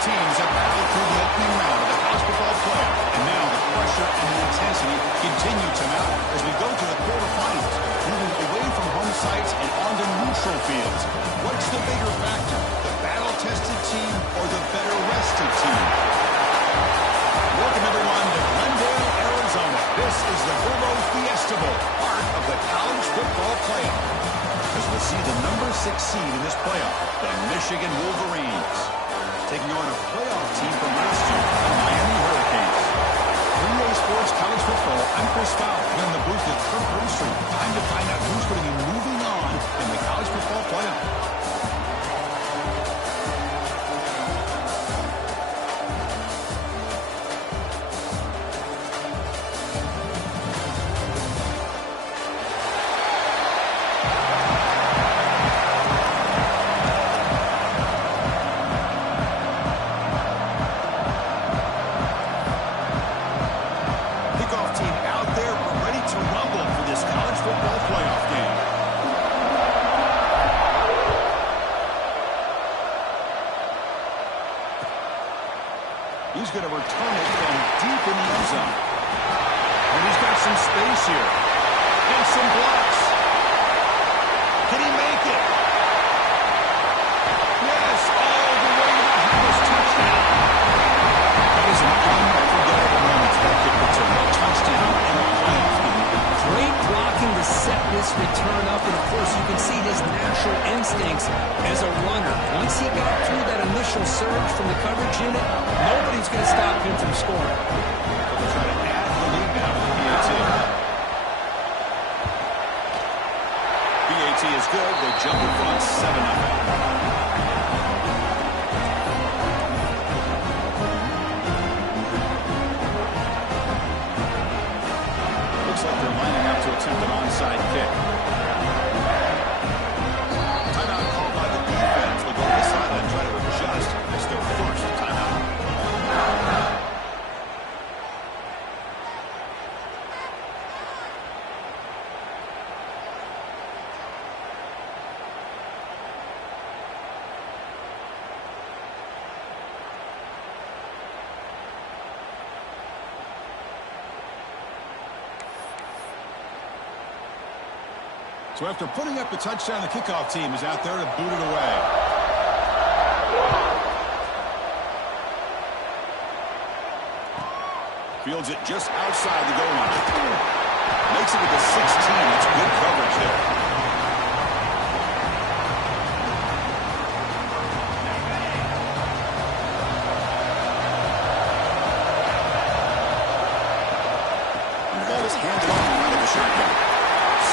teams have battled through the opening round of the college football playoff, and now the pressure and the intensity continue to mount as we go to the quarterfinals, moving away from home sites and onto neutral fields. What's the bigger factor, the battle-tested team or the better-rested team? Welcome, everyone, to Glendale, Arizona. This is the Fiesta Bowl, part of the college football playoff. As we'll see the number 6 seed in this playoff, the Michigan Wolverines, taking on a playoff team from last year, the Miami Hurricanes. 3A Sports College Football, I'm Chris Fowler, here in the booth with Kirk Brewster. Time to find out who's going to be moving on in the college football playoff. He's going to return it from deep in the end zone. And he's got some space here. And some blocks. Can he make it? Yes, all the way to the house. Touchdown. That is an unforgettable moment for that kick return. A touchdown in a playoff game. Great blocking to set this return up. And, of course, you can see his natural instincts as a runner. Once he got through that initial surge from the coverage unit, nobody's going to stop him from scoring. They'll try to add the lead now with BAT. BAT is good. They jump in front 7-0. Looks like they're lining up to attempt an onside kick. Timeout called by the defense. They'll go to the sideline and try to adjust. It's their first timeout. So after putting up the touchdown, the kickoff team is out there to boot it away. Fields it just outside the goal line. Makes it with the 16. That's good coverage there. And the ball is handed off out of the shotgun.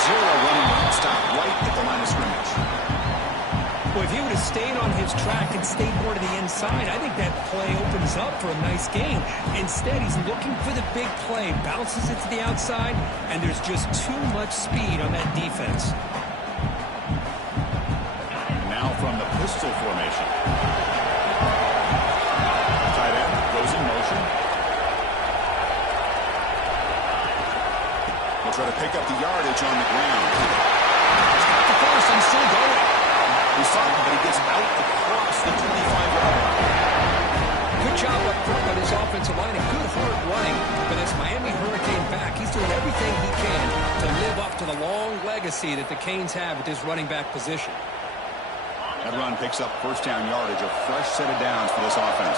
Zero running route stop right at the line of scrimmage. Well, if he would have stayed on his track and stayed more to the inside, I think that play opens up for a nice game. Instead, he's looking for the big play, bounces it to the outside, and there's just too much speed on that defense. Now from the pistol formation. Tight end goes in motion. We'll try to pick up the yardage on the ground. He's got the first and still going. He saw him, but he gets out across the 25-yard line. Good job up front by his offensive line and good hard running. But as Miami Hurricane back, he's doing everything he can to live up to the long legacy that the Canes have at this running back position. That run picks up first down yardage, a fresh set of downs for this offense.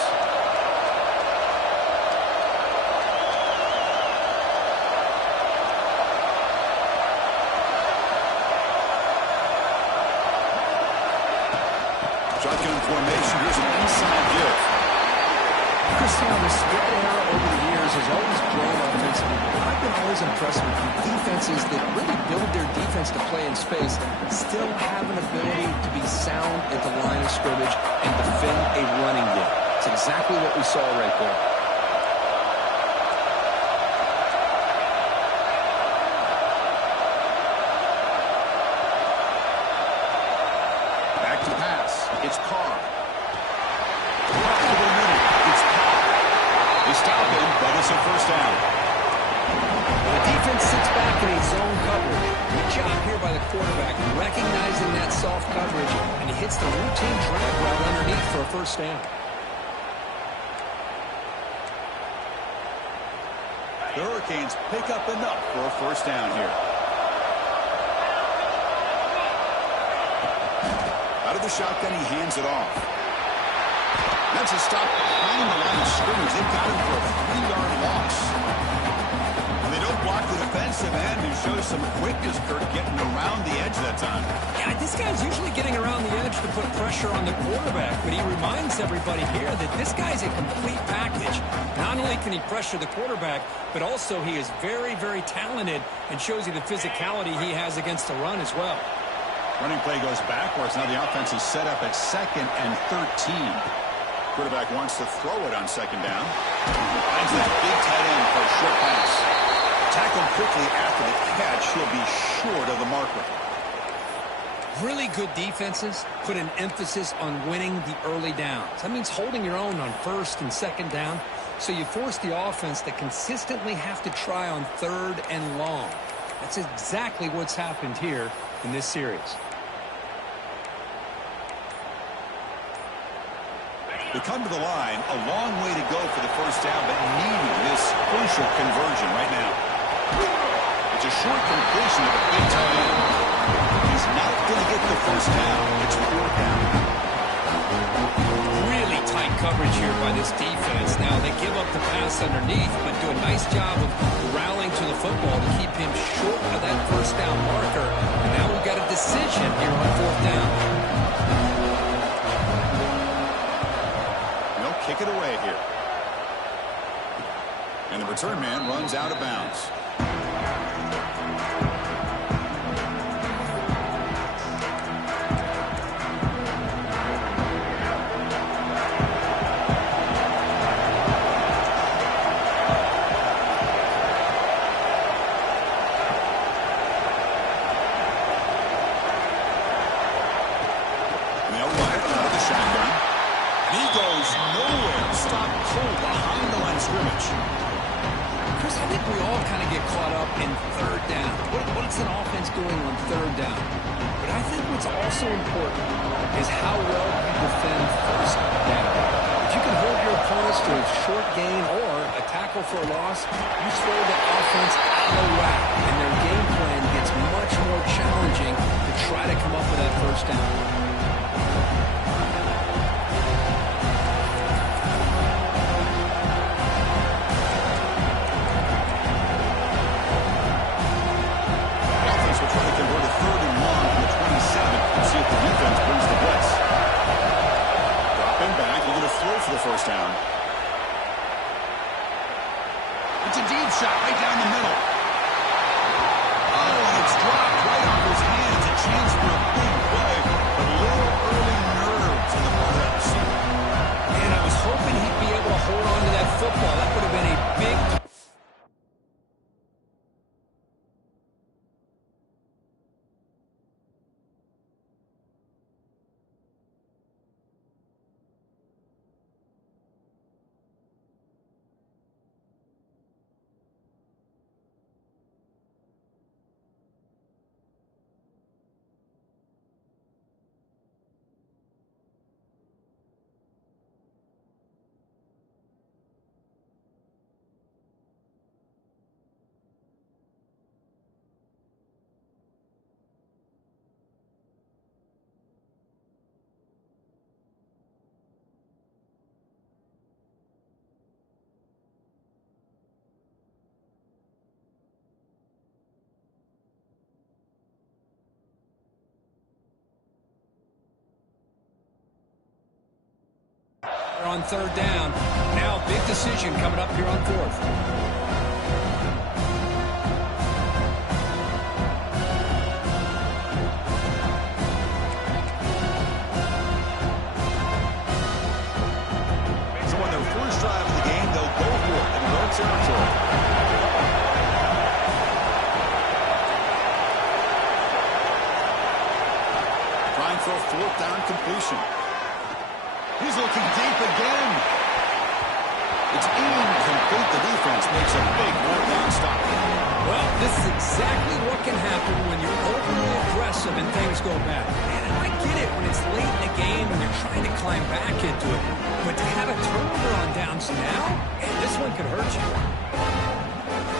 Shotgun formation. Here's an inside give. Christian, the spread era over the years has always grown offensively. I've been always impressed with defenses that really build their defense to play in space, still have an ability to be sound at the line of scrimmage and defend a running game. It's exactly what we saw right there. Back to pass. It's Carr. It's Carr. They stop him, but it's a first down. The defense sits back in a zone coverage. Good job here by the quarterback, recognizing that soft coverage, and he hits the routine drag route underneath for a first down. The Hurricanes pick up enough for a first down here. Out of the shotgun, he hands it off. That's a stop behind the line of scrimmage. They've got him for a 3-yard loss. And they don't block the defensive end, who shows some quickness, Kurt, getting around the edge that time. Yeah, this guy's usually getting around the edge to put pressure on the quarterback, but he reminds everybody here that this guy's a complete package. Not only can he pressure the quarterback, but also he is very, very talented and shows you the physicality he has against the run as well. Running play goes backwards. Now the offense is set up at 2nd and 13. Quarterback wants to throw it on 2nd down. Finds that big tight end for a short pass. Tackled quickly after the catch. He'll be short of the marker. Really good defenses put an emphasis on winning the early downs. That means holding your own on 1st and 2nd down. So you force the offense to consistently have to try on 3rd and long. That's exactly what's happened here in this series. They come to the line, a long way to go for the first down, but needing this crucial conversion right now. It's a short completion of a big tight end. He's not going to get the first down. It's 4th down. Really tight coverage here by this defense. Now they give up the pass underneath, but do a nice job of rallying to the football to keep him short of that first down marker. And now we've got a decision here on 4th down. Kick it away here. And the return man runs out of bounds. For a loss, you throw the offense out of whack, and their game plan gets much more challenging to try to come up with that first down. The offense will try to convert a 3rd and long from the 27 and see if the defense brings the blitz. Drop him back. He's going to throw for the first down. It's a deep shot right down the middle. Oh, and it's dropped right off his hands. A chance for a big play, but a little early nerves on the part of that receiver. And I was hoping he'd be able to hold on to that football. That would have been a big... On 3rd down. Now big decision coming up here on 4th. So on their first drive of the game, they'll go for it in their own territory. Trying for a 4th down completion. He's looking deep again. It's incomplete. The defense makes a big 4th down stop. Well, this is exactly what can happen when you're overly aggressive and things go bad. And I get it when it's late in the game and they're trying to climb back into it. But to have a turnover on downs now, and this one could hurt you.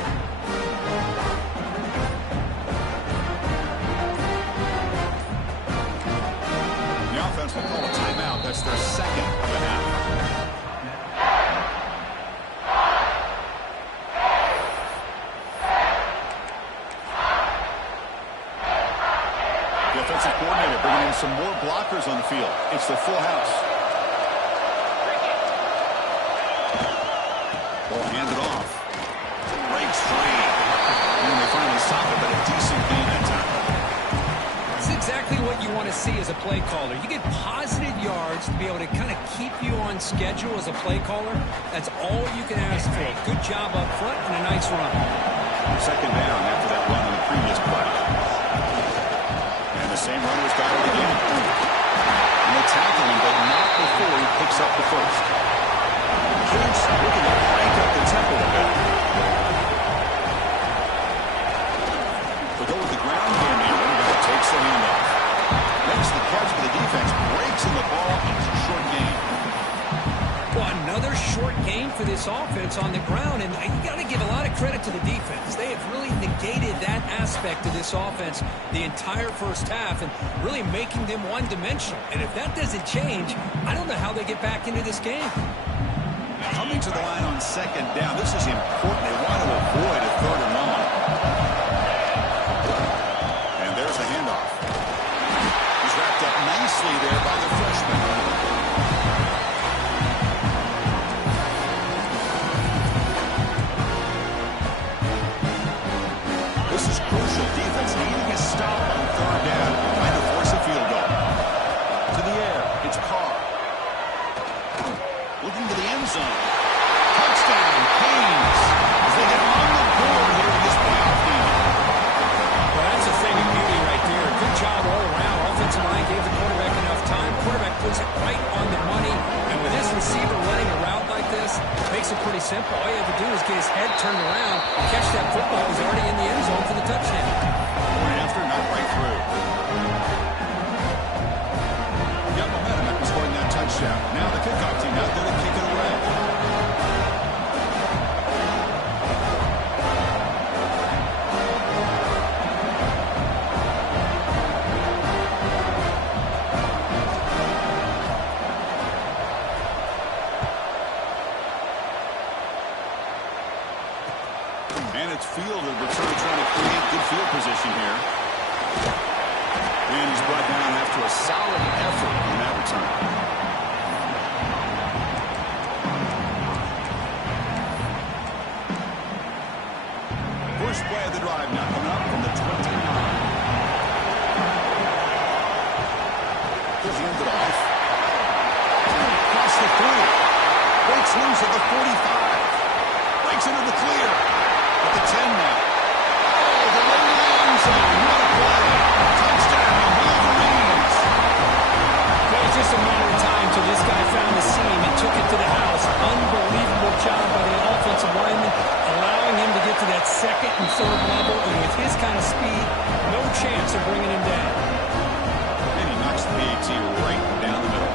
defensive coordinator bringing in some more blockers on the field. It's the full house. Ball handed off. Breaks free. And they finally stop it, but a decent gain that time. That's exactly what you want to see as a play caller. You get positive yards to be able to kind of keep you on schedule as a play caller. That's all you can ask for. Good job up front and a nice run. Second down after that run on the previous play. And the same runner's got it again. And they tackle him, but not before he picks up the first. Kids looking to crank up the tempo a bit. They go with the ground game here. Running takes the handoff. Makes the catch for the defense. Breaks in the ball. And it's a short gain. Well, another short gain for this offense on the ground, and you got to give a lot of credit to the defense. They have really negated that aspect of this offense the entire first half and really making them one-dimensional. And if that doesn't change, I don't know how they get back into this game. Coming to the line on second down, this is important. They want to avoid a third and long. And there's a handoff. He's wrapped up nicely there by the freshman. This is crucial. Defense needing a stop on third down, trying to force a field goal. To the air, it's Carr. Looking to the end zone. Touchdown, Haynes. As they get on the board here in this playoff game. Well, that's a thing of beauty right there. Good job all around. Offensive line gave the quarterback enough time. Quarterback puts it right on the money. And with this receiver running a route like this, makes it pretty simple. All you have to do is get his head turned around and catch that football. He's already in the end zone for the touchdown. Point after, not right through. Got momentum after scoring that touchdown. Now the kickoff team out there to kick it away. And it's field of return trying to create good field position here. And he's brought down after a solid effort on that return. First play of the drive now coming up from the 29. He'll hand it off. Across the 3. Breaks loose at the 45. Breaks into the clear. At the 10 now. Oh, the way to the end zone. What a play. Touchdown, Wolverines. Well, it's just a matter of time till this guy found the seam and took it to the house. Unbelievable job by the offensive lineman, allowing him to get to that second and third level. And with his kind of speed, no chance of bringing him down. And he knocks the PAT right down the middle.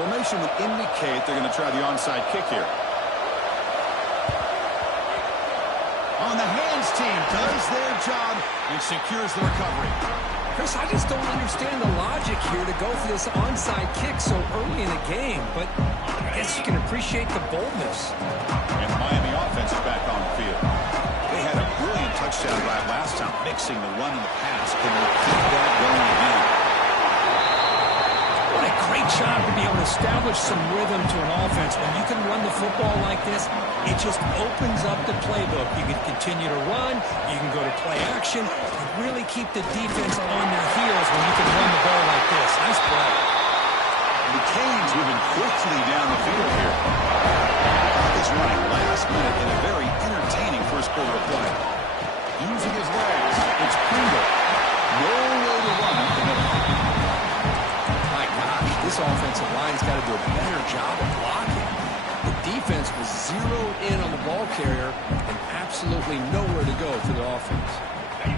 Formation would indicate they're going to try the onside kick here. On the hands team does their job and secures the recovery. Chris, I just don't understand the logic here to go for this onside kick so early in the game, but I guess you can appreciate the boldness. And the Miami offense is back on the field. They had a brilliant touchdown drive last time, mixing the run and the pass. Can they keep that going again? What a great job to be able to establish some rhythm to an offense. When you can run the football like this, it just opens up the playbook. You can continue to run, you can go to play action, and really keep the defense on their heels when you can run the ball like this. Nice play. The Canes moving quickly down the field here. Clock is running last minute in a very entertaining first quarter of play. Using his legs, it's Kringle. No way to run up the middle. This offensive line's got to do a better job of blocking. The defense was zeroed in on the ball carrier and absolutely nowhere to go for the offense.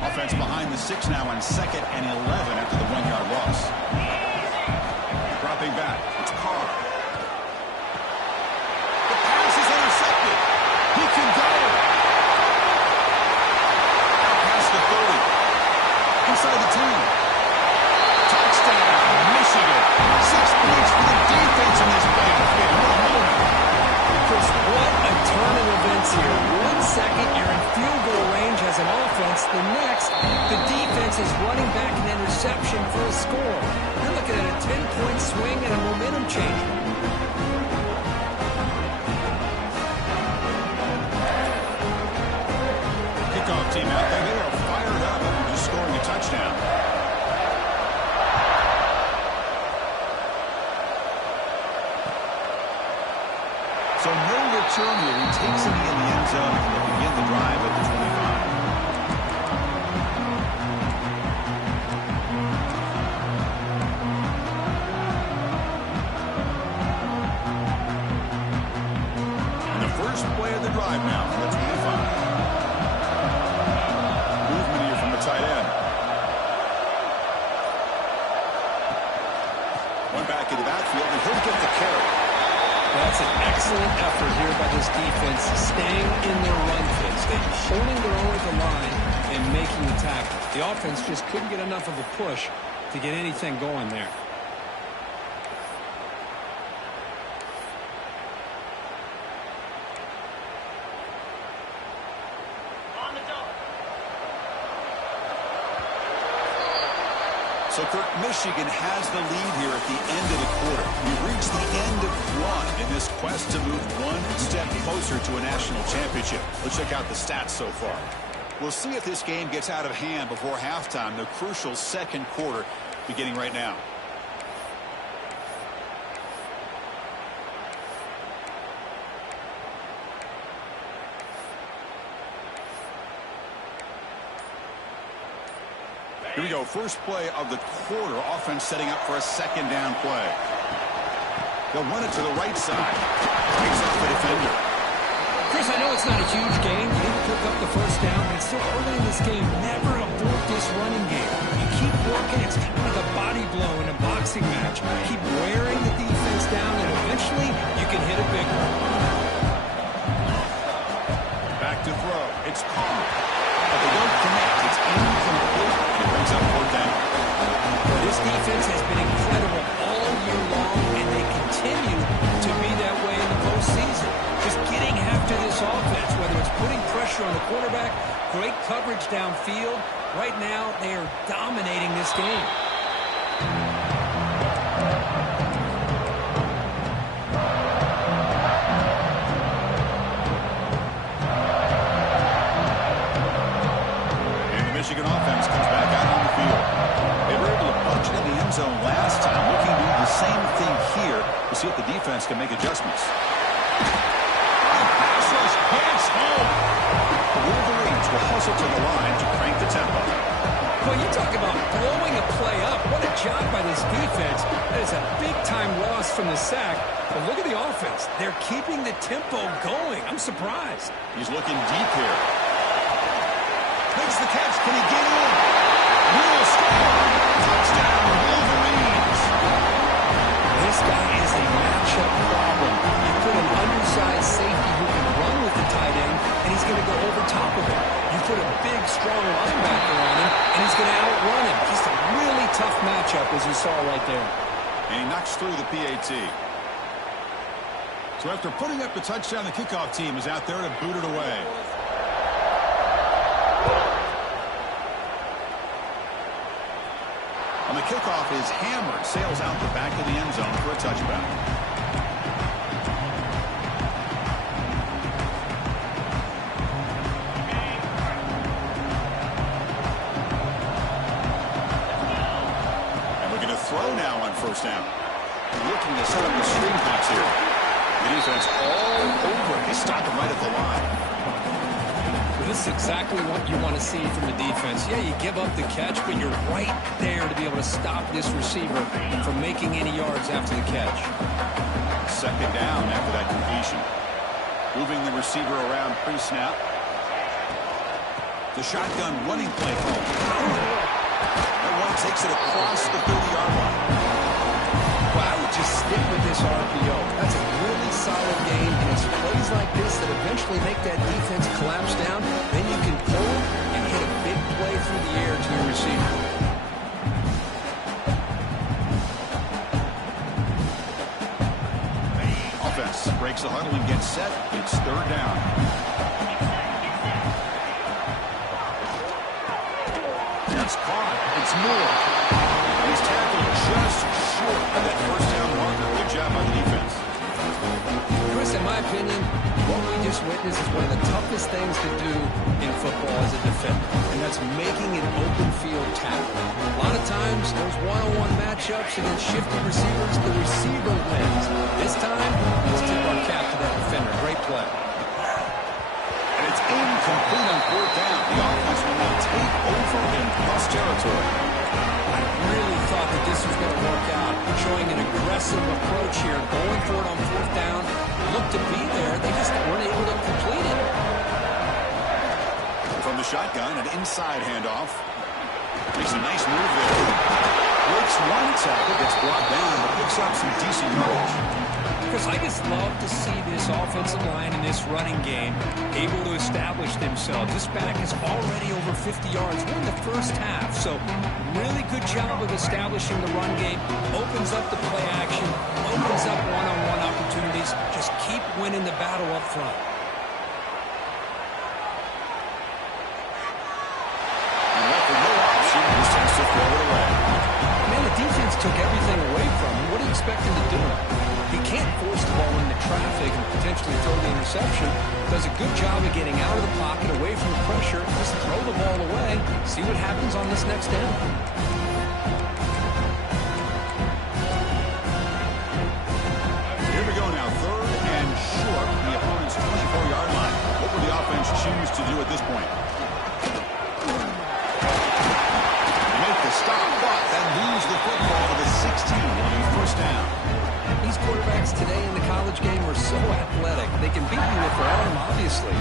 Offense behind the 6 now on 2nd and 11 after the 1-yard loss. Dropping back, it's Carr. The pass is intercepted. He can go. second, you're in field goal range as an offense. The next, the defense is running back an interception for a score. You're looking at a 10-point swing and a momentum changer. Kickoff team out there. They are fired up after just scoring a touchdown. So no return here. He takes it in the end zone to begin the drive at the 25. And the first play of the drive now from the 25. Movement here from the tight end. One back in the backfield, and he'll get the carry. That's an excellent effort here by this defense, staying in their run phase. They're holding their own at the line and making the tackle. The offense just couldn't get enough of a push to get anything going there. So, Kirk, Michigan has the lead here at the end of the quarter. We've reached the end of one in this quest to move one step closer to a national championship. Let's check out the stats so far. We'll see if this game gets out of hand before halftime, the crucial second quarter beginning right now. Here we go. First play of the quarter. Offense setting up for a second down play. They'll run it to the right side. Breaks off the defender. Chris, I know it's not a huge game. You didn't pick up the first down, but it's still early in this game. Never abort this running game. You keep working. It's kind of like a body blow in a boxing match. Keep wearing the defense down, and eventually you can hit a big one. Back to throw. It's caught. But they don't connect. It's incomplete. It brings up fourth down. This defense has been incredible all year long, and they continue to be that way in the postseason. Just getting after this offense, whether it's putting pressure on the quarterback, great coverage downfield. Right now, they are dominating this game. Michigan offense comes back out on the field. They were able to punch it in the end zone last time, looking to do the same thing here to see if the defense can make adjustments. Pass rush hits home. The Wolverines will hustle to the line to crank the tempo. Well, you talk about blowing a play up. What a job by this defense. That is a big-time loss from the sack. But look at the offense. They're keeping the tempo going. I'm surprised. He's looking deep here. Makes the catch. Can he get in? Will score. Touchdown, Wolverines. This guy is a matchup problem. You put an undersized safety who can run with the tight end, and he's going to go over top of him. You put a big, strong linebacker on him, and he's going to outrun him. Just a really tough matchup, as you saw right there. And he knocks through the PAT. So after putting up the touchdown, the kickoff team is out there to boot it away. On the kickoff is hammered, sails out the back of the end zone for a touchback. And we're going to throw now on first down. Looking to set up the screen pass here. The defense all over. They stop him right at the line. This is exactly what you want to see from the defense. Yeah, you give up the catch, but you're right there to be able to stop this receiver from making any yards after the catch. Second down after that completion. Moving the receiver around pre-snap. The shotgun running play home. That one takes it across the 30-yard line. Well, I would just stick with this RPO. That's a really solid game, and it's plays like this that eventually make that defense collapse down. Then you can pull and hit a big play through the air to your receiver. Offense breaks the huddle and gets set. It's third down. He's caught. It's Moore. And he's tackled just short of that first down marker. Good job by the defense. Chris, in my opinion, what we just witnessed is one of the toughest things to do in football as a defender, and that's making an open field tackle. A lot of times, those one-on-one matchups against shifty receivers, the receiver wins. This time, let's tip our cap to that defender. Great play. And it's incomplete on fourth down. The offense will now take over in plus territory. I really thought that this was going to work out, showing an aggressive approach here, going for it on fourth down. Looked to be there. They just weren't able to complete it. From the shotgun, an inside handoff. Makes a nice move there. Breaks one tackle, gets brought down, but picks up some decent yardage. Chris, I just love to see this offensive line in this running game able to establish themselves. This back is already over 50 yards. We're in the first half, so really good job of establishing the run game. Opens up the play action, opens up one-on-one opportunities. Just keep winning the battle up front. And left with no option, he decides to throw it away. Man, the defense took everything away from him. What do you expect him to do? He can't force the ball into traffic and potentially throw the interception. Does a good job of getting out of the pocket, away from the pressure. Just throw the ball away. See what happens on this next down. Here we go now, third and short from the opponent's 24-yard line. What will the offense choose to do at this point? They make the stop, but then lose the football to the 16 on first down. These quarterbacks today in the college game are so athletic. They can beat you with their arm, obviously.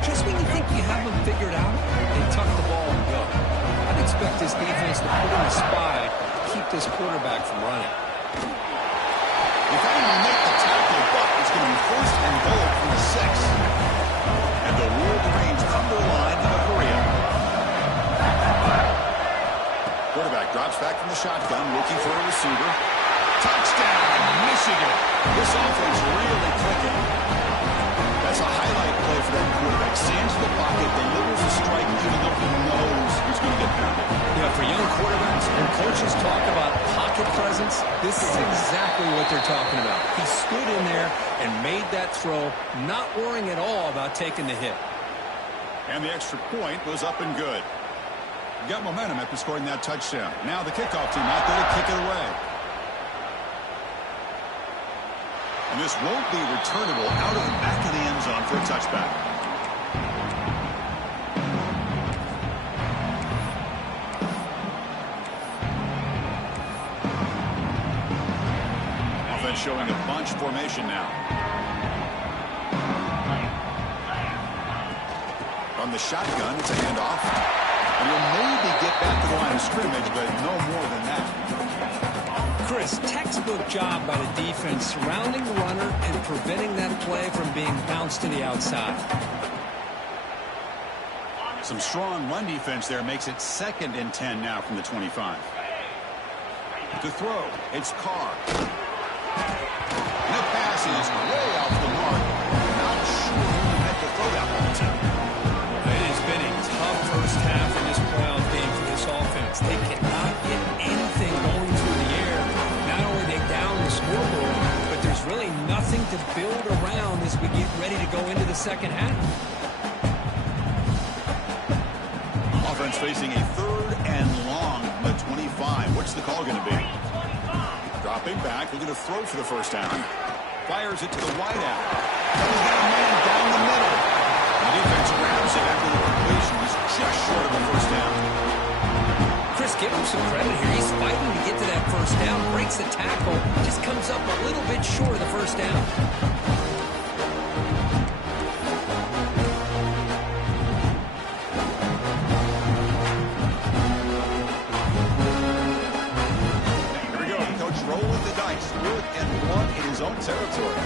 Just when you think you have them figured out, they tuck the ball and go. I'd expect this defense to put in a spy to keep this quarterback from running. If anyone make the tackle, but it's going to be first and goal from the 6. And the rule remains under line in a hurry up. Quarterback drops back from the shotgun, looking for a receiver. Touchdown, Michigan. This offense really clicking. That's a highlight play for that quarterback. Stands in the pocket, delivers a strike, even though he knows he's going to get pounded. Yeah, for young quarterbacks, when coaches talk about pocket presence, this is exactly what they're talking about. He stood in there and made that throw, not worrying at all about taking the hit. And the extra point was up and good. Got momentum after scoring that touchdown. Now the kickoff team out there to kick it away. And this won't be returnable out of the back of the end zone for a touchback. Offense showing a bunch formation now. From the shotgun, it's a handoff. And he'll maybe get back to the line of scrimmage, but no more than that. Chris, textbook job by the defense surrounding the runner and preventing that play from being bounced to the outside. Some strong run defense there makes it 2nd and 10 now from the 25. To throw, it's Carr. And the pass is way off the mark. Not sure who meant to throw that ball to. It has been a tough first half in this playoff game for this offense. They cannot get anything going through the air. Not only are they down the scoreboard, but there's really nothing to build around as we get ready to go into the second half. Offense facing a 3rd and long from the 25. What's the call going to be? Dropping back, looking to throw for the first down. Fires it to the wide out. And he's got a man down the middle. The defense grabs it after the completion. He's just short of the first down. Chris, give him some credit here. He's fighting to get to that first down, breaks the tackle, just comes up a little bit short of the first down. Here we go. Coach rolling the dice. 4th and 1 in his own territory.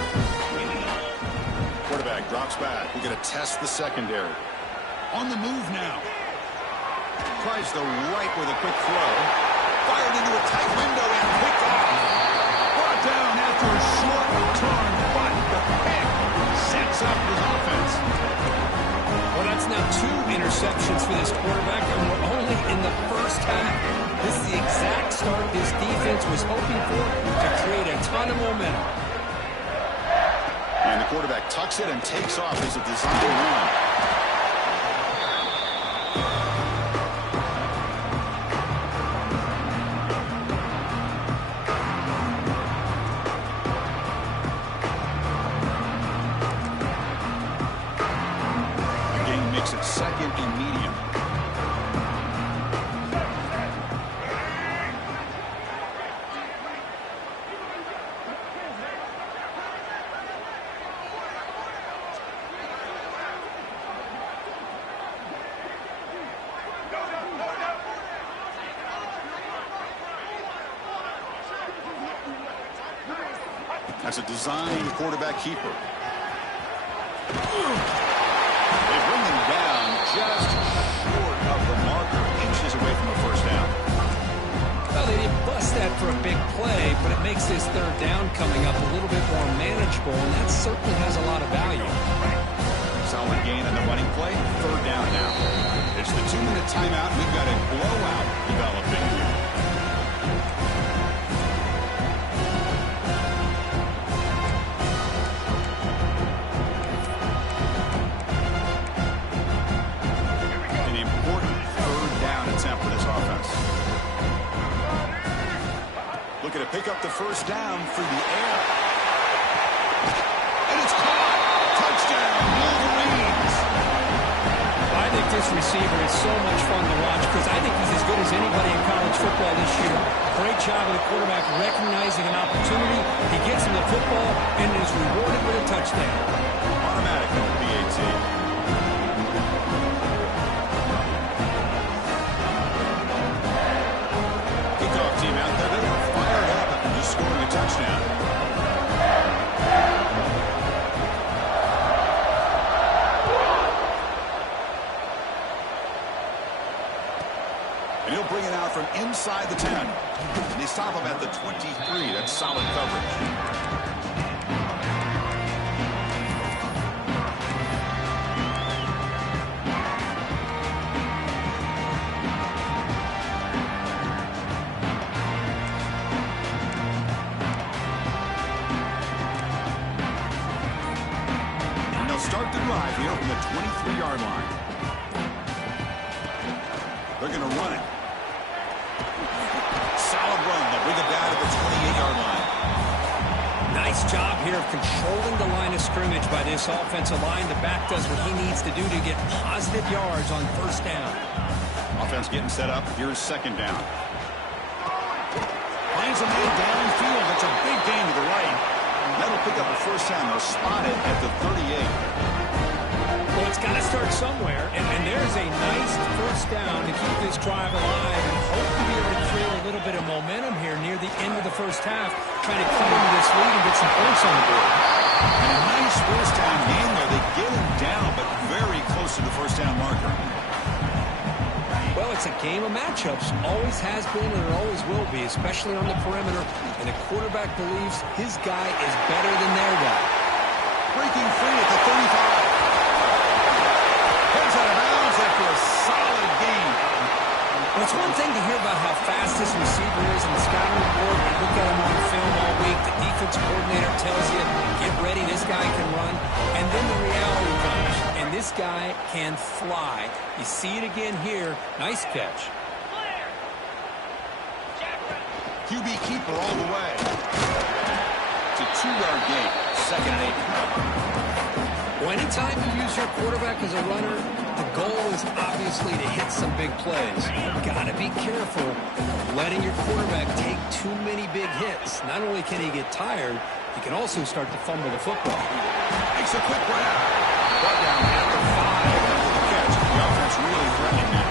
Quarterback drops back. We're going to test the secondary. On the move now. Tries the right with a quick throw. Fired into a tight window and picked off. Brought down after a short return, but the pick sets up his offense. Well, that's now 2 interceptions. interceptions for this quarterback, and we're only in the first half. This is the exact start this defense was hoping for to create a ton of momentum. And the quarterback tucks it and takes off as a design run. Makes it second and medium. That's a design quarterback keeper. They bring him down just short of the marker, inches away from a first down. Well, they didn't bust that for a big play, but it makes this third down coming up a little bit more manageable, and that certainly has a lot of value. Solid gain on the running play. Third down now. It's the 2-minute timeout. We've got a blowout developing here. Looking to pick up the first down through the air. And it's caught. Touchdown, Wolverines. I think this receiver is so much fun to watch because I think he's as good as anybody in college football this year. Great job of the quarterback recognizing an opportunity. He gets him the football and is rewarded with a touchdown. Automatic on the PAT. Team out there, they are fired up after just scoring a touchdown. And he'll bring it out from inside the 10. And they stop him at the 23. That's solid coverage. Start the drive here from the 23-yard line. They're going to run it. Solid run. They'll bring it down to the 28-yard line. Nice job here of controlling the line of scrimmage by this offensive line. The back does what he needs to do to get positive yards on first down. Offense getting set up. Here's second down. Finds a man downfield. That's a big gain to the right. That'll pick up a first down. They'll spot it at the 38. Well, it's got to start somewhere, and there's a nice first down to keep this drive alive and hope to be able to create a little bit of momentum here near the end of the first half, trying to cut into this lead and get some points on the board. And a nice first down game there. They get him down, but very close to the first down marker. Well, it's a game of matchups. Always has been and it always will be, especially on the perimeter. And the quarterback believes his guy is better than their guy. Breaking free at the 35. Pulls out of bounds after a solid gain. Well, it's one thing to hear about how fast this receiver is in the scouting report. You look at him on film all week. The defense coordinator tells you, get ready, this guy can run. And then the reality comes. And this guy can fly. You see it again here. Nice catch. QB keeper all the way. It's a 2-yard gain. Second and 8. Well, anytime you use your quarterback as a runner, the goal is obviously to hit some big plays. Got to be careful letting your quarterback take too many big hits. Not only can he get tired, he can also start to fumble the football. Makes a quick run out. Brought down at the 5 after the catch. The offense really threatening that.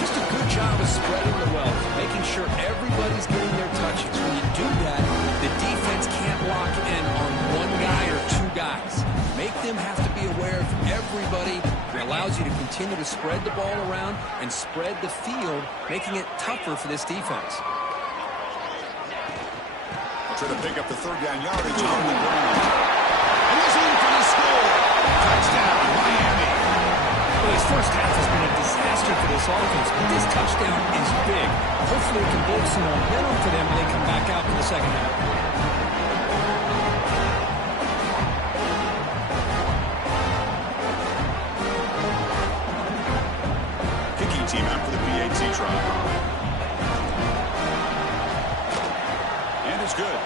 Just a good job of spreading the wealth, making sure everybody's getting their touches. When you do that, the defense can't lock in on one guy or two guys. Make them have to be aware of everybody. It allows you to continue to spread the ball around and spread the field, making it tougher for this defense. Try to pick up the third down yardage on the ground. And he's in for the score. Touchdown, Miami. Well, offense, but this touchdown is big. Hopefully it can build some momentum for them when they come back out for the second half. Kicking team out for the PAT try. And it's good.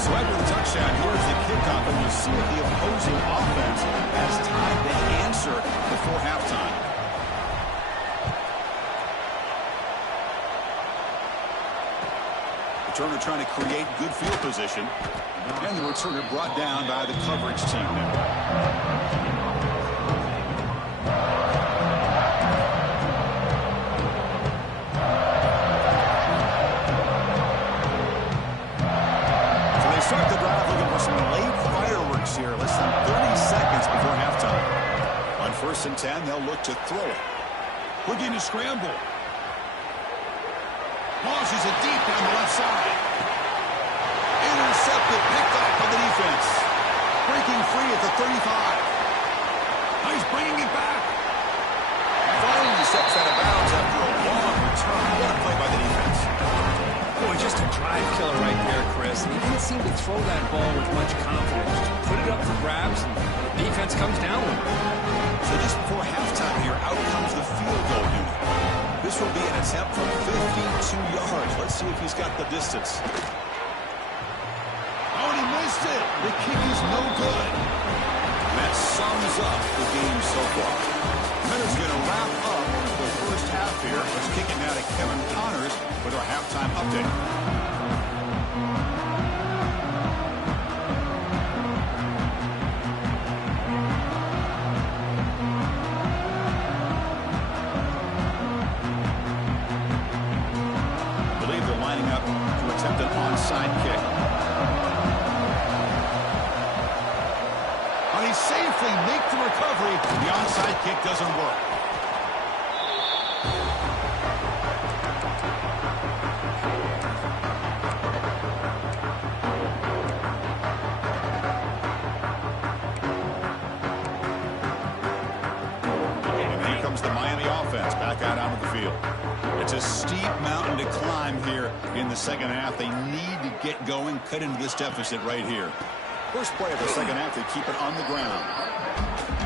So after the touchdown, here's the kickoff, and we'll see if the opposing offense has time to answer before halftime. Returner trying to create good field position. And the returner brought down by the coverage team there. Start the drive looking for some late fireworks here. Less than 30 seconds before halftime. On 1st and 10, they'll look to throw it. Looking to scramble. Launches it deep down the left side. Intercepted, picked up by the defense. Breaking free at the 35. Now he's bringing it back. Finally steps out of bounds after a long return. What a play by the defense. Boy, just a drive killer right there, Chris. And he didn't seem to throw that ball with much confidence. Just put it up for grabs, and the defense comes down with it. So just before halftime here, out comes the field goal unit. This will be an attempt from 52 yards. Let's see if he's got the distance. Oh, and he missed it. The kick is no good. And that sums up the game so far. Minner's going to wrap up the first half here. Let's kick it now to Kevin Connors with our halftime update. I believe they're lining up to attempt an onside kick. And he safely makes the recovery. The onside kick doesn't work. Back out onto the field. It's a steep mountain to climb here in the second half. They need to get going, cut into this deficit right here. First play of the second half, they keep it on the ground.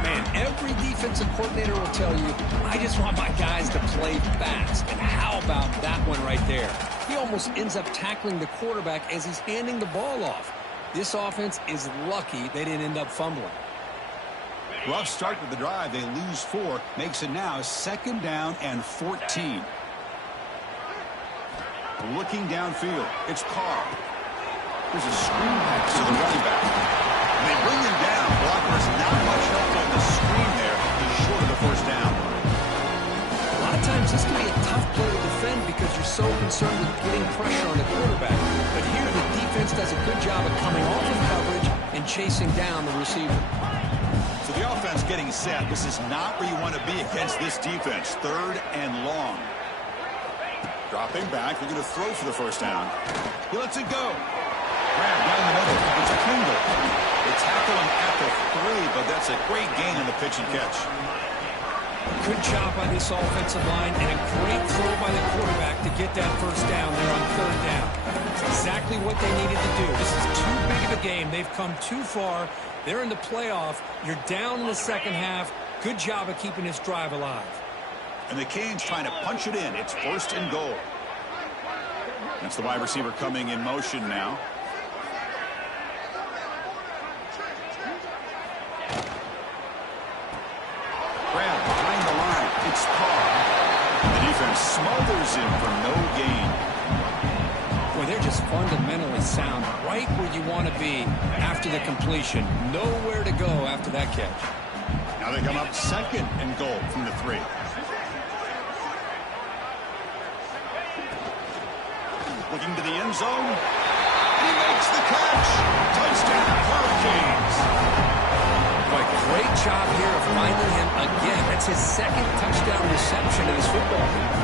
Man, every defensive coordinator will tell you, I just want my guys to play fast. And how about that one right there? He almost ends up tackling the quarterback as he's handing the ball off. This offense is lucky they didn't end up fumbling. Rough start to the drive. They lose 4. Makes it now 2nd down and 14. Looking downfield. It's Carr. There's a screen pass to the running back. And they bring him down. Blocker's not much help on the screen there. He's short of the first down. A lot of times this can be a tough play to defend because you're so concerned with getting pressure on the quarterback. But here the defense does a good job of coming off of coverage and chasing down the receiver. So the offense getting set. This is not where you want to be against this defense. 3rd and long. Dropping back. They're going to throw for the first down. He lets it go. Grab down the middle. It's a Kringle. They tackle him at the 3, but that's a great gain on the pitch and catch. Good job by this offensive line and a great throw by the quarterback to get that first down there on 3rd down. It's exactly what they needed to do. This is too big of a game. They've come too far. They're in the playoff. You're down in the second half. Good job of keeping this drive alive. And the Canes trying to punch it in. It's 1st and goal. That's the wide receiver coming in motion now. Grab behind the line. It's Carr. The defense smothers him for no gain. Boy, they're just fundamentally sound, right where you want to be after the completion. Nowhere to go after that catch. Now they come up 2nd and goal from the 3. Looking to the end zone. And he makes the catch. Touchdown, Hurricanes. Boy, great job here of finding him again. That's his 2nd touchdown reception in his football game.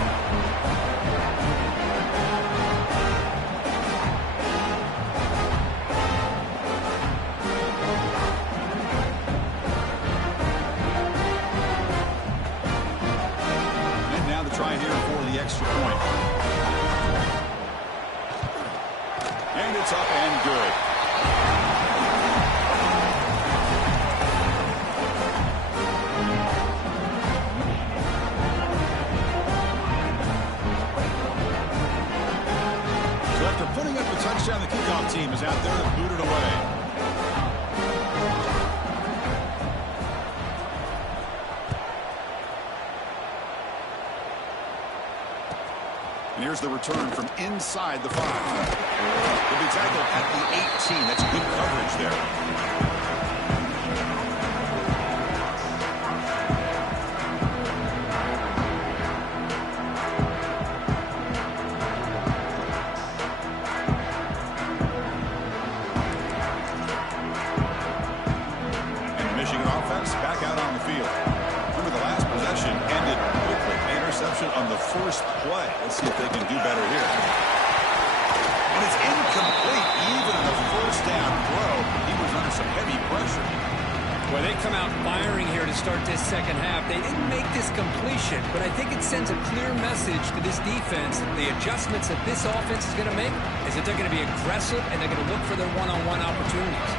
So after putting up the touchdown, the kickoff team is out there to boot it away. And here's the return from inside the 5. He'll be tackled at the 18. That's good coverage there. On the first play. Let's see if they can do better here. And it's incomplete. Even on the first down throw, he was under some heavy pressure. Well, they come out firing here to start this second half. They didn't make this completion, but I think it sends a clear message to this defense. The adjustments that this offense is going to make is that they're going to be aggressive and they're going to look for their one-on-one opportunities.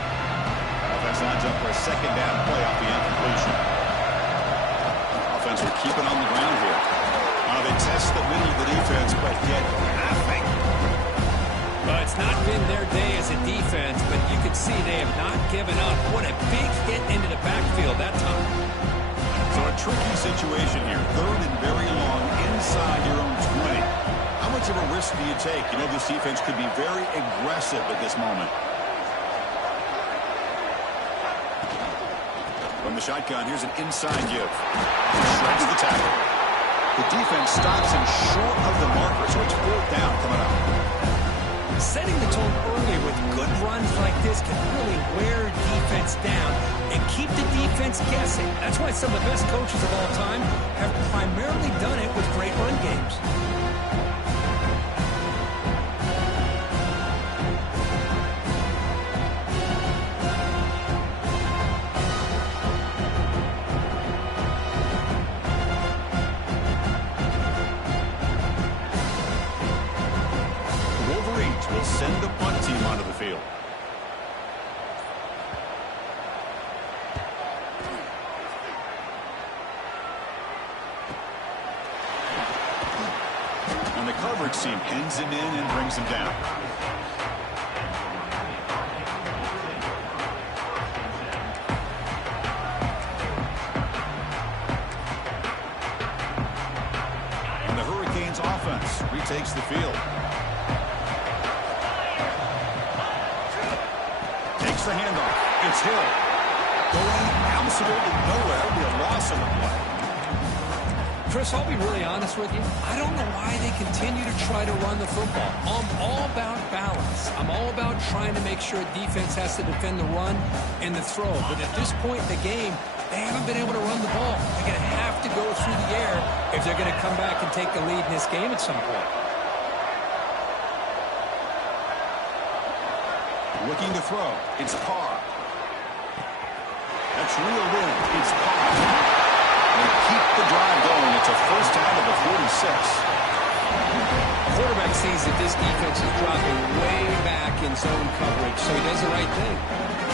Offense lines up for a second down play off the incompletion. Offense will keep it on the ground here. They test the middle of the defense, but get nothing. Well, it's not been their day as a defense, but you can see they have not given up. What a big hit into the backfield that time. So a tricky situation here. Third and very long inside your own 20. How much of a risk do you take? You know this defense could be very aggressive at this moment. From the shotgun, here's an inside give. Shreds the tackle. The defense stops him short of the marker, so it's 4th down coming up. Setting the tone early with good runs like this can really wear defense down and keep the defense guessing. That's why some of the best coaches of all time have primarily done it with great run games. Send the punt team onto the field. And the coverage team pins him in and brings him down. And the Hurricanes offense retakes the field. The handoff. It's Hill. Going absolutely nowhere. It'll be a loss on the play. Chris, I'll be really honest with you. I don't know why they continue to try to run the football. I'm all about balance. I'm all about trying to make sure defense has to defend the run and the throw. But at this point in the game, they haven't been able to run the ball. They're going to have to go through the air if they're going to come back and take the lead in this game at some point. Looking to throw. It's Carr. That's reeled in. It's Carr. They keep the drive going. It's a first down to the 46. The quarterback sees that this defense is dropping way back in zone coverage, so he does the right thing.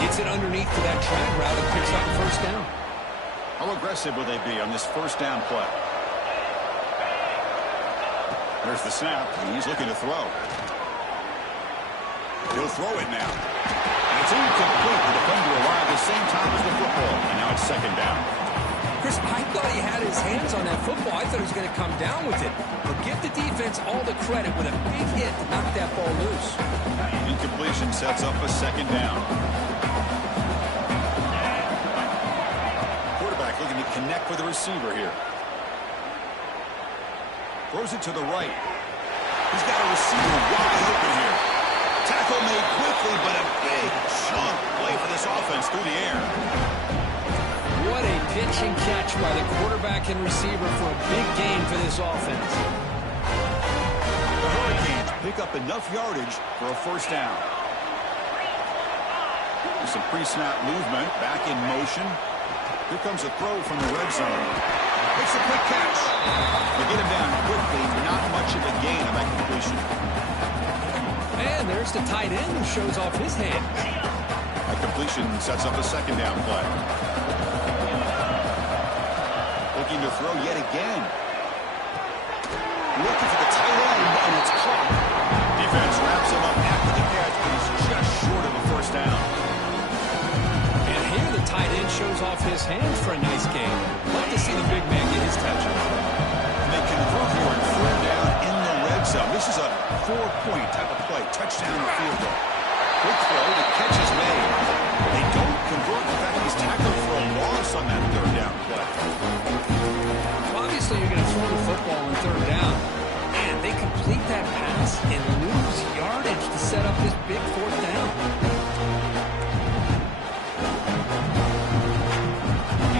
Gets it underneath to that drag route and picks up first down. How aggressive will they be on this first down play? There's the snap, and he's looking to throw. He'll throw it now. And it's incomplete. The defender arrived at the same time as the football. And now it's second down. Chris, I thought he had his hands on that football. I thought he was going to come down with it. But give the defense all the credit with a big hit to knock that ball loose. Incompletion sets up a second down. Quarterback looking to connect with the receiver here. Throws it to the right. He's got a receiver wide open here. Tackle made quickly, but a big chunk play for this offense through the air. What a pitch and catch by the quarterback and receiver for a big gain for this offense. The Hurricanes pick up enough yardage for a first down. There's some pre-snap movement, back in motion. Here comes a throw from the red zone. It's a quick catch. They get him down quickly, not much of a gain on that completion. And there's the tight end who shows off his hand. That completion sets up a second down play. Looking to throw yet again. Looking for the tight end, and it's caught. Defense wraps hands for a nice game. Love to see the big man get his touches. And they convert here on 4th down in the red zone. This is a 4-point type of play. Touchdown or field goal. Quick throw, the catch is made. They don't convert. In fact, he's tackled for a loss on that 3rd down play. Well, obviously, you're going to throw the football on 3rd down. And they complete that pass and lose yardage to set up this big 4th down.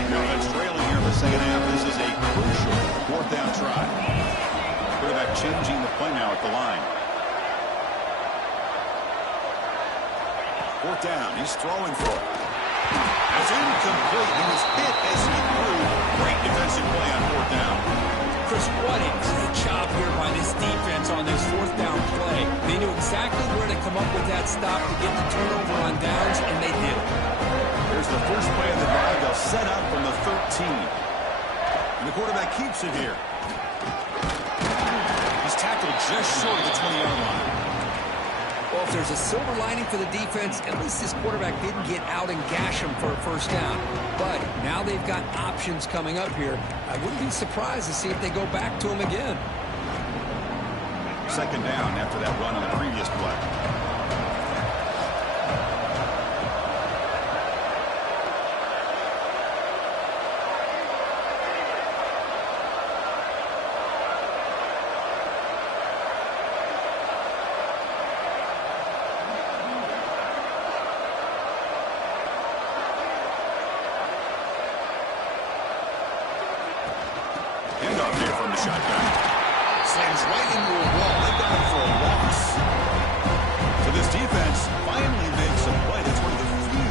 Now that's trailing here in the second half. This is a crucial 4th down try. Quarterback changing the play now at the line. 4th down. He's throwing for it. It's incomplete. He was hit as he threw. Great defensive play on 4th down. Chris, what a great job here by this defense on this 4th down play. They knew exactly where to come up with that stop to get the turnover on downs, and they did it. Here's the first play of the drive. They'll set up from the 13. And the quarterback keeps it here. He's tackled just short of the 20-yard line. Well, if there's a silver lining for the defense, at least this quarterback didn't get out and gash him for a 1st down. But now they've got options coming up here. I wouldn't be surprised to see if they go back to him again. 2nd down after that run on the previous play. Handoff here from the shotgun. Slams right into a wall. They got him for a loss. So this defense finally makes a play. That's one of the few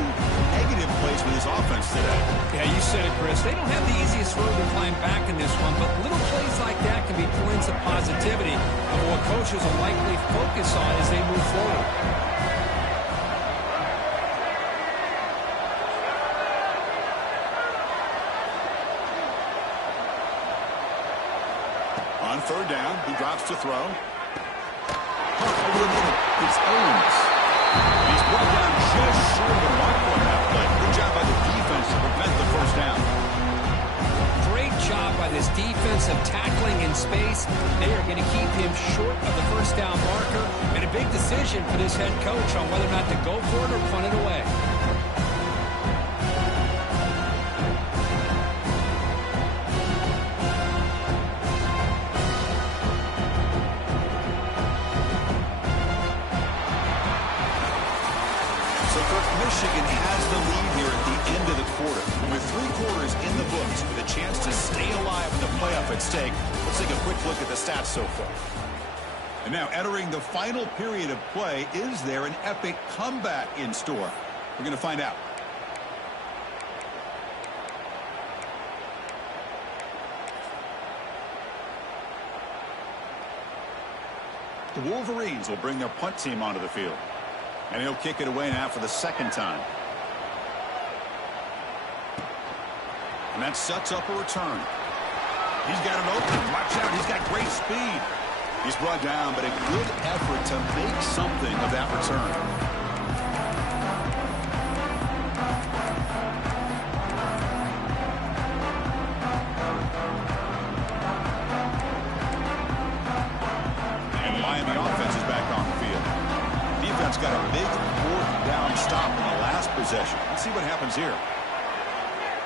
negative plays for this offense today. Yeah, you said it, Chris. They don't have the easiest road to climb back in this one, but little plays like that can be points of positivity of what coaches will likely focus on as they move forward. On 3rd down, he drops to throw. Over the middle, it's Owens. He's brought down just short of the mark on that play. Good job by the defense to prevent the 1st down. Great job by this defense of tackling in space. They are going to keep him short of the 1st down marker. And a big decision for this head coach on whether or not to go for it or punt it away. Michigan has the lead here at the end of the quarter. With 3 quarters in the books with a chance to stay alive in the playoff at stake, let's take a quick look at the stats so far. And now entering the final period of play, is there an epic comeback in store? We're going to find out. The Wolverines will bring their punt team onto the field. And he'll kick it away now for the 2nd time. And that sets up a return. He's got him open. Watch out. He's got great speed. He's brought down, but a good effort to make something of that return. And the Miami offense is back on the field. Defense got a big 4th down stop in the last possession. Let's see what happens here.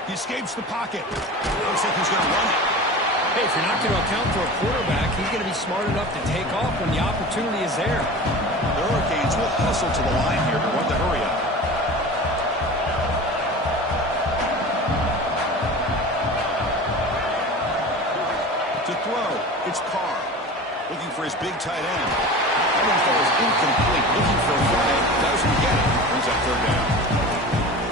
He escapes the pocket. Looks like he's going to run it. Hey, if you're not going to account for a quarterback, he's going to be smart enough to take off when the opportunity is there. The Hurricanes will hustle to the line here to run the hurry up. To throw, it's Carr. Looking for his big tight end. That one falls incomplete. Looking for a flag. Doesn't get it. Brings up 3rd down.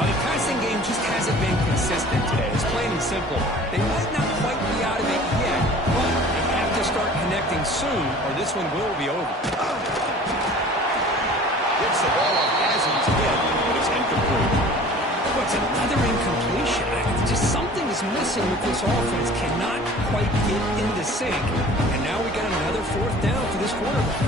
The passing game just hasn't been consistent today. It's plain and simple. They might not quite be out of it yet, but they have to start connecting soon, or this one will be over. Gets the ball up as he's hit, but it's incomplete. What's another incompletion? Just something is missing with this offense. Cannot quite get into sync. And now we got another 4th down for this quarterback.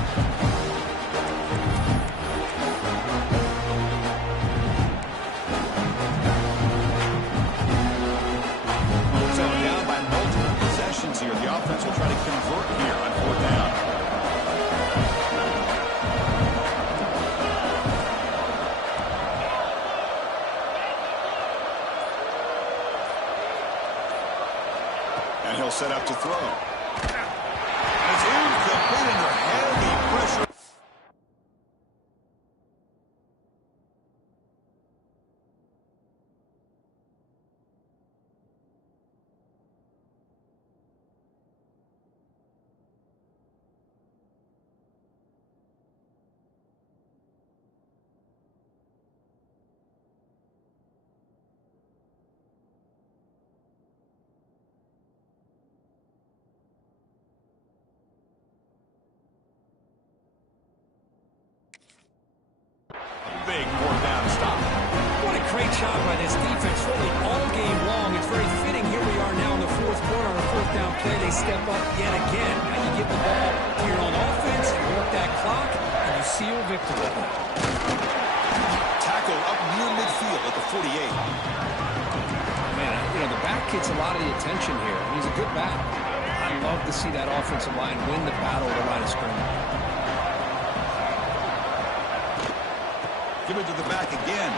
throw. It's incomplete under heavy pressure. Big fourth down stop. What a great job by this defense, really all game long. It's very fitting. Here we are now in the fourth quarter on a fourth down play. They step up yet again. Now you get the ball here on offense, you work that clock, and you seal victory. Tackle up near midfield at the 48. Man, the back gets a lot of the attention here. He's a good back. I love to see that offensive line win the battle at the line of scrimmage. Give it to the back again.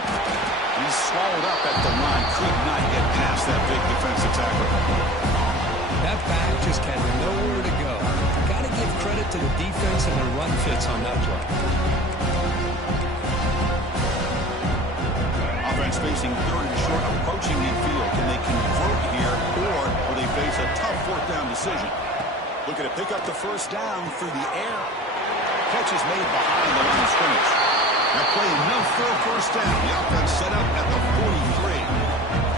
He's swallowed up at the line. Could not get past that big defensive tackle. That back just had nowhere to go. Got to give credit to the defense and their run fits on that play. Offense facing third and short, approaching midfield. Can they convert here, or will they face a tough fourth down decision? Looking to pick up the first down through the air. Catch is made behind the line of scrimmage. Now play enough for a first down. The offense set up at the 43.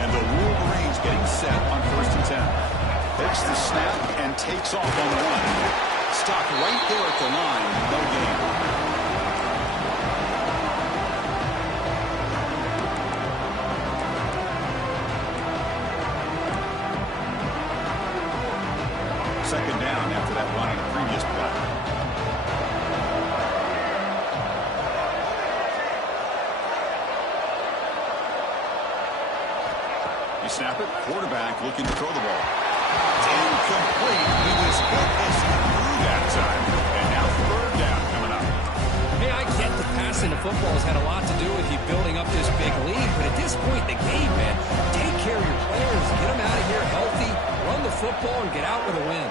And the Wolverines getting set on first and 10. Takes the snap and takes off on the run. Stopped right there at the line. No gain. Second down after that run on the previous play. Snap it. Quarterback looking to throw the ball. Incomplete. He was hit as he threw that time. And now third down coming up. Hey, I get the passing of football has had a lot to do with you building up this big lead, but at this point in the game, man, take care of your players. Get them out of here healthy, run the football, and get out with a win.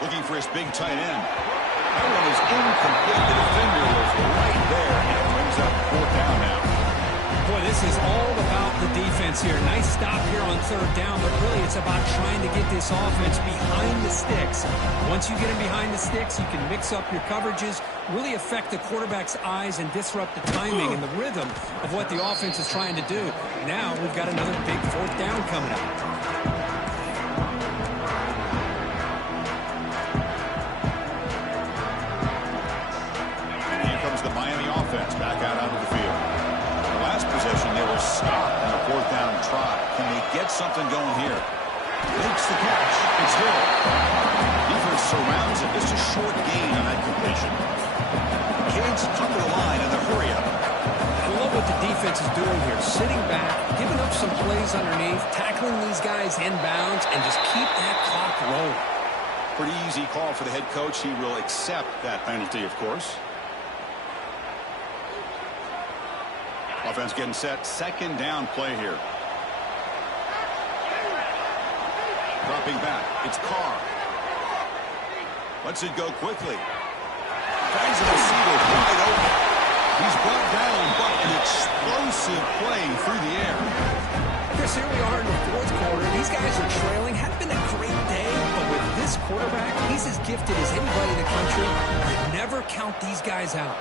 Looking for his big tight end. That one is incomplete. The defender was right there, and it brings up fourth down now. Boy, this is all about the defense here. Nice stop here on third down, but really it's about trying to get this offense behind the sticks. Once you get them behind the sticks, you can mix up your coverages, really affect the quarterback's eyes and disrupt the timing and the rhythm of what the offense is trying to do. Now we've got another big fourth down coming up. And here comes the Miami offense back out onto the field. Possession, they were stopped on a fourth down try. Can they get something going here? Makes the catch. It's Hill. Defense surrounds him. Just a short gain on that completion. Kids come to the line and the hurry up. I love what the defense is doing here. Sitting back, giving up some plays underneath, tackling these guys inbounds, and just keep that clock rolling. Pretty easy call for the head coach. He will accept that penalty, of course. Offense getting set. Second down play here. Dropping back. It's Carr. Lets it go quickly. Finds the receiver wide open. He's brought down, but an explosive play through the air. Chris, here we are in the fourth quarter. These guys are trailing. Hadn't been a great day, but with this quarterback, he's as gifted as anybody in the country. You never count these guys out.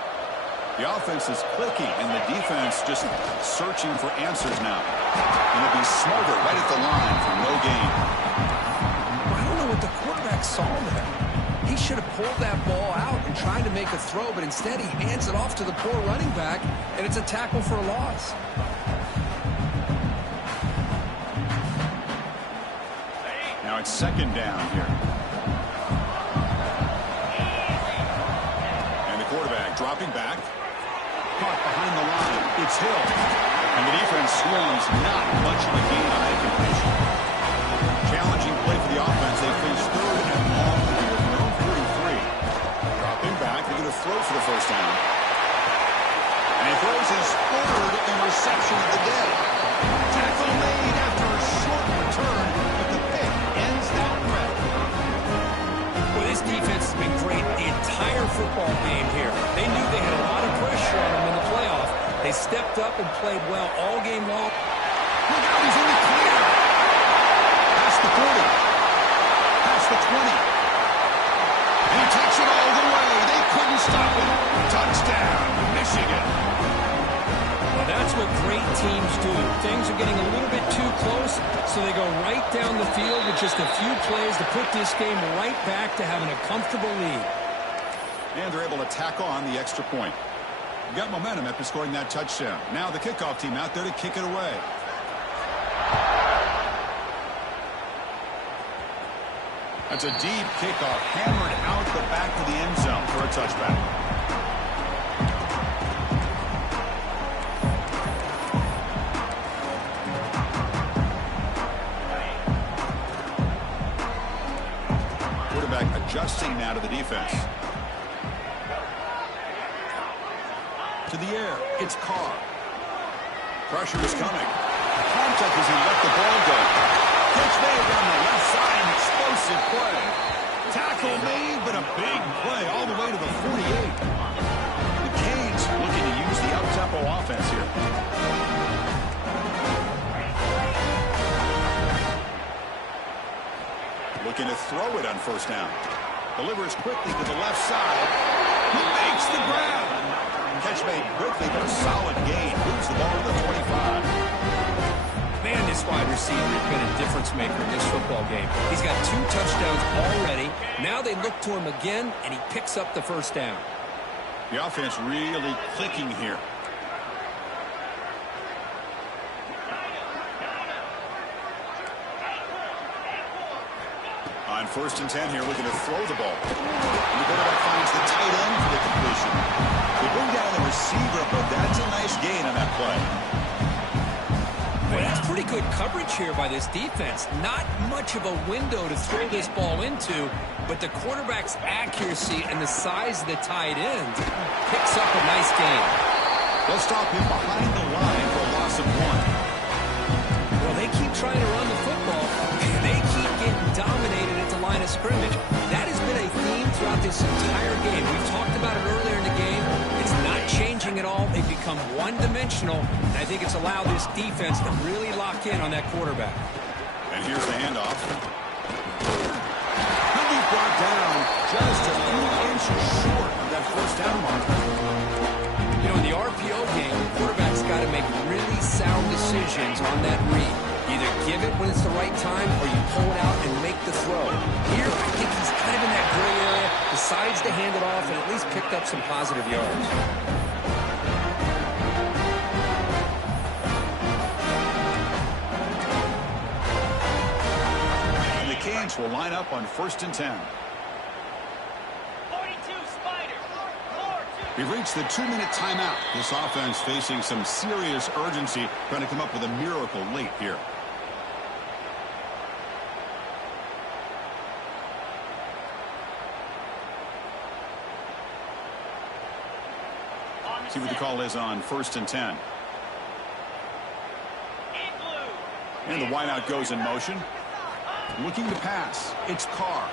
The offense is clicking, and the defense just searching for answers now. And it'll be smothered right at the line for no gain. I don't know what the quarterback saw there. He should have pulled that ball out and tried to make a throw, but instead he hands it off to the poor running back, and it's a tackle for a loss. Now it's second down here. And the quarterback dropping back. Caught behind the line. It's Hill. And the defense swarms not much of a gain on that completion. Challenging play for the offense. They face third and long here. No 43. Dropping back. They're going to throw for the first down. And he throws his third interception of the day. Tackle made after a short return, but the pick ends that threat. been great the entire football game here. They knew they had a lot of pressure on them in the playoff. They stepped up and played well all game long. Look out, he's in the clear. Past the 40. Past the 20. And he takes it all the way. They couldn't stop him. Touchdown, Michigan. Well, that's what great teams do. Things are getting a little bit too close, so they go right down the field with just a few plays to put this game right back to having a comfortable lead. And they're able to tack on the extra point. Got momentum after scoring that touchdown. Now the kickoff team out there to kick it away. That's a deep kickoff, hammered out the back of the end zone for a touchback. Adjusting now to the defense. To the air, it's Carr. Pressure is coming. Contact as he let the ball go. Catch made on the left side, an explosive play. Tackle made, but a big play all the way to the 48. The Canes looking to use the up-tempo offense here. Looking to throw it on first down. Delivers quickly to the left side. He makes the grab. Catch made quickly, but a solid gain. Moves the ball to the 25. Man, this wide receiver has been a difference maker in this football game. He's got 2 touchdowns already. Now they look to him again, and he picks up the first down. The offense really clicking here. On first and 10 here, looking to throw the ball. And the quarterback finds the tight end for the completion. They bring down the receiver, but that's a nice gain on that play. Well, that's pretty good coverage here by this defense. Not much of a window to throw this ball into, but the quarterback's accuracy and the size of the tight end picks up a nice gain. They'll stop him behind the line for a loss of 1. Well, they keep trying to run the football, and they keep getting dominated at the line of scrimmage. That has been a theme throughout this entire game. We've talked about it earlier in the game. It's not changing at all. They've become one-dimensional, and I think it's allowed this defense to really lock in on that quarterback. And here's the handoff. He'll be brought down just a few inches short of that first down mark. You know, in the RPO game, the quarterback's got to make really sound decisions on that read. Either give it when it's the right time or you pull it out and make the throw. Here, I think he's kind of in that gray area, decides to hand it off and at least picked up some positive yards. And the Canes will line up on first and 10. We've reached the 2-minute timeout. This offense facing some serious urgency, trying to come up with a miracle late here. See what the call is on first and 10. And the wideout goes in motion. Looking to pass. It's Carr.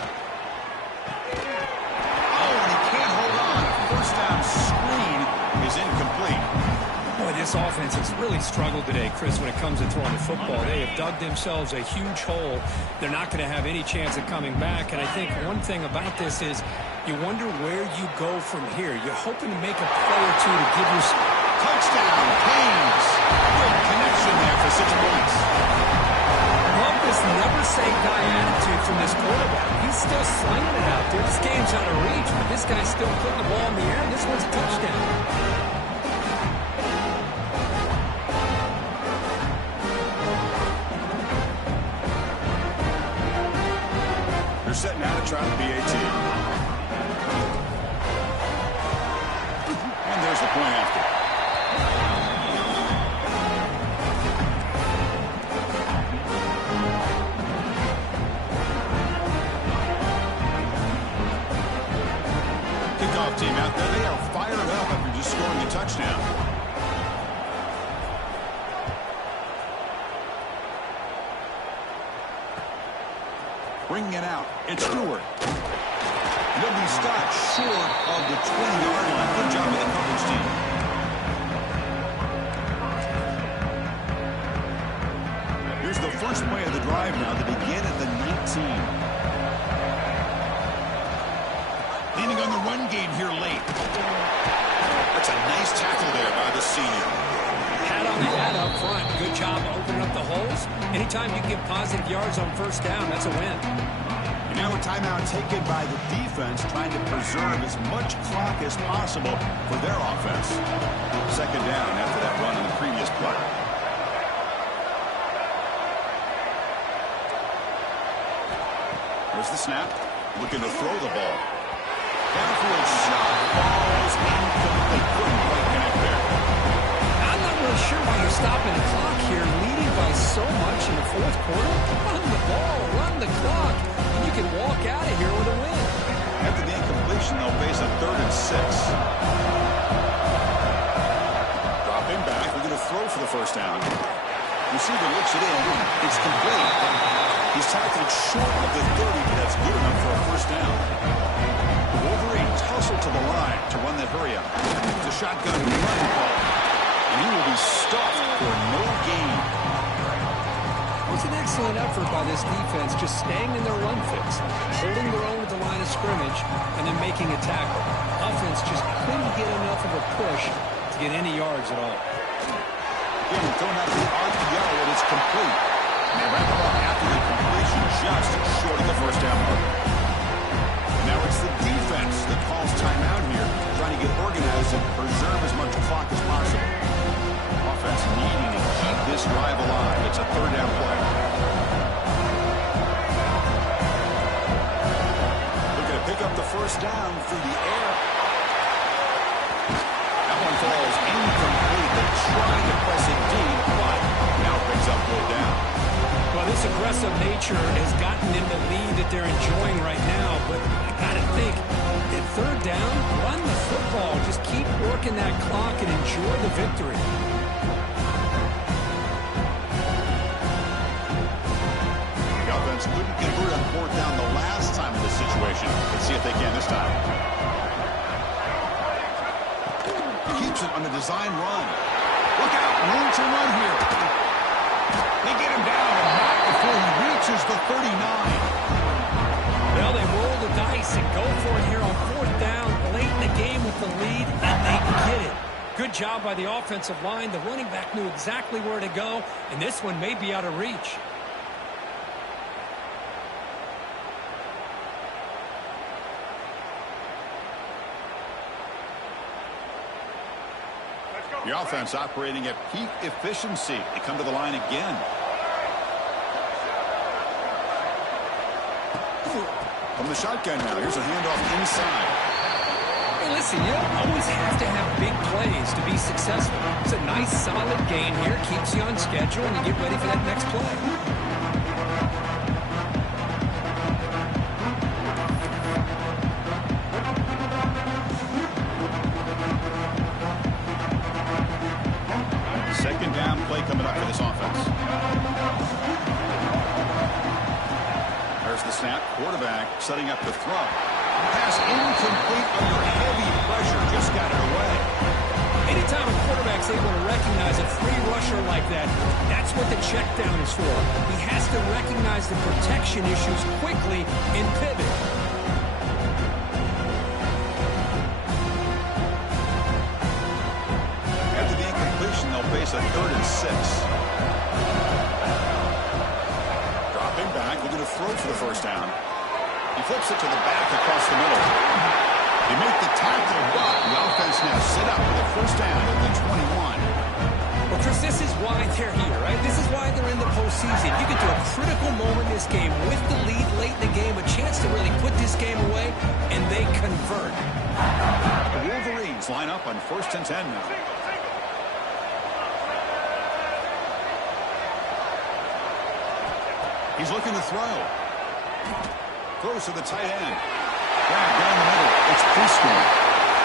Oh, and he can't hold on. First down screen is incomplete. Boy, this offense has really struggled today, Chris, when it comes to throwing the football. They have dug themselves a huge hole. They're not going to have any chance of coming back. And I think one thing about this is you wonder where you go from here. You're hoping to make a play or two to give you some... Touchdown, Canes. Good connection there for 6 points. Love this never-say-die attitude from this quarterback. He's still slinging it out there. This game's out of reach, but this guy's still putting the ball in the air, and this one's a touchdown. They're setting out to try the BAT. And there's the point after. Kickoff team out there, they are fired up after just scoring a touchdown. Bringing it out, it's Stewart. They'll be stopped short of the 20-yard line. Good job of the coverage team. Here's the first play of the drive now to begin at the 19. Leaning on the run game here late. That's a nice tackle there by the senior. Pat on the head up front. Good job opening up the holes. Anytime you get positive yards on first down, that's a win. And now a timeout taken by the defense, trying to preserve as much clock as possible for their offense. Second down after that run on the previous play. There's the snap. Looking to throw the ball. Downfield shot. Ball's incomplete. Couldn't quite connect there. I'm not really sure why you're stopping the clock here, leading by so much in the fourth quarter. Run the ball, run the clock, and you can walk out of here with a win. After the incompletion, they'll face a 3rd and 6. Dropping back. We're going to throw for the first down. Receiver looks it in. It's complete. He's tackled short of the 30, but that's good enough for a first down. The Wolverines hustle to the line to run that hurry up. It's a shotgun run ball. And he will be stuffed for no gain. It was an excellent effort by this defense, just staying in their run fix, holding their own at the line of scrimmage, and then making a tackle. Offense just couldn't get enough of a push to get any yards at all. Again, throwing out the RPO, and it's complete. And they wrap it up after the completion, just short of the first down mark. Now it's the defense that calls timeout here, trying to get organized and preserve as much clock as possible. Offense needing to keep this drive alive. It's a 3rd down play. Looking to pick up the first down through the air. That one falls incomplete. They try to press it deep, but now picks up 4th down. Well, this aggressive nature has gotten them the lead that they're enjoying right now, but I got to think, at 3rd down, run the football. Just keep working that clock and enjoy the victory. The offense couldn't convert on 4th down the last time in this situation. Let's see if they can this time. Keeps it on the design run. Look out, room to run here. They get him down, and not before he reaches the 39. Well, they roll the dice and go for it here on 4th down, late in the game with the lead, and they get it. Good job by the offensive line. The running back knew exactly where to go, and this one may be out of reach. The offense operating at peak efficiency. They come to the line again. From the shotgun now, here's a handoff inside. Hey, listen, you don't always have to have big plays to be successful. It's a nice, solid gain here. Keeps you on schedule, and you get ready for that next play. Second down play coming up for this offense. There's the snap. Quarterback setting up the throw. Pass incomplete under heavy pressure. Just got it away. Anytime a quarterback's able to recognize a free rusher like that, that's what the check down is for. He has to recognize the protection issues quickly and pivot. After the incompletion, they'll face a 3rd and 6. Dropping back, looking to throw for the first down. He flips it to the back across the middle. They make the tackle, but the offense now set up with a first down at the 21. Well, Chris, this is why they're here, right? This is why they're in the postseason. You get to a critical moment in this game with the lead late in the game, a chance to really put this game away, and they convert. The Wolverines line up on 1st and 10 now. He's looking to throw. Throws to the tight end. Grab down the middle. It's Fiesta.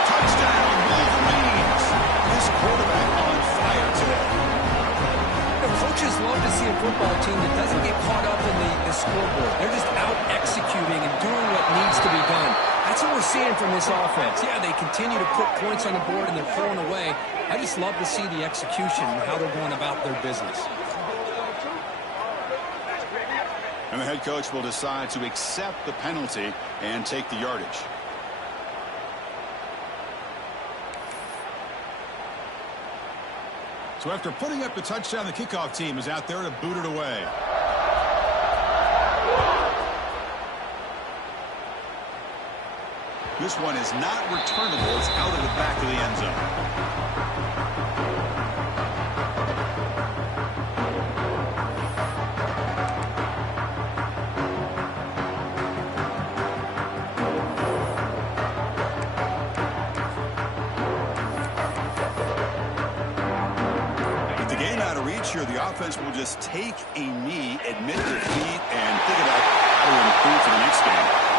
Touchdown, Wolverines. This quarterback on fire today. The coaches love to see a football team that doesn't get caught up in the scoreboard. They're just out executing and doing what needs to be done. That's a we're seeing from this offense. Yeah, they continue to put points on the board and they're pulling away. I just love to see the execution and how they're going about their business. And the head coach will decide to accept the penalty and take the yardage. So after putting up the touchdown, the kickoff team is out there to boot it away. This one is not returnable. It's out of the back of the end zone. Here, the offense will just take a knee, admit defeat, and think about how to improve for the next game.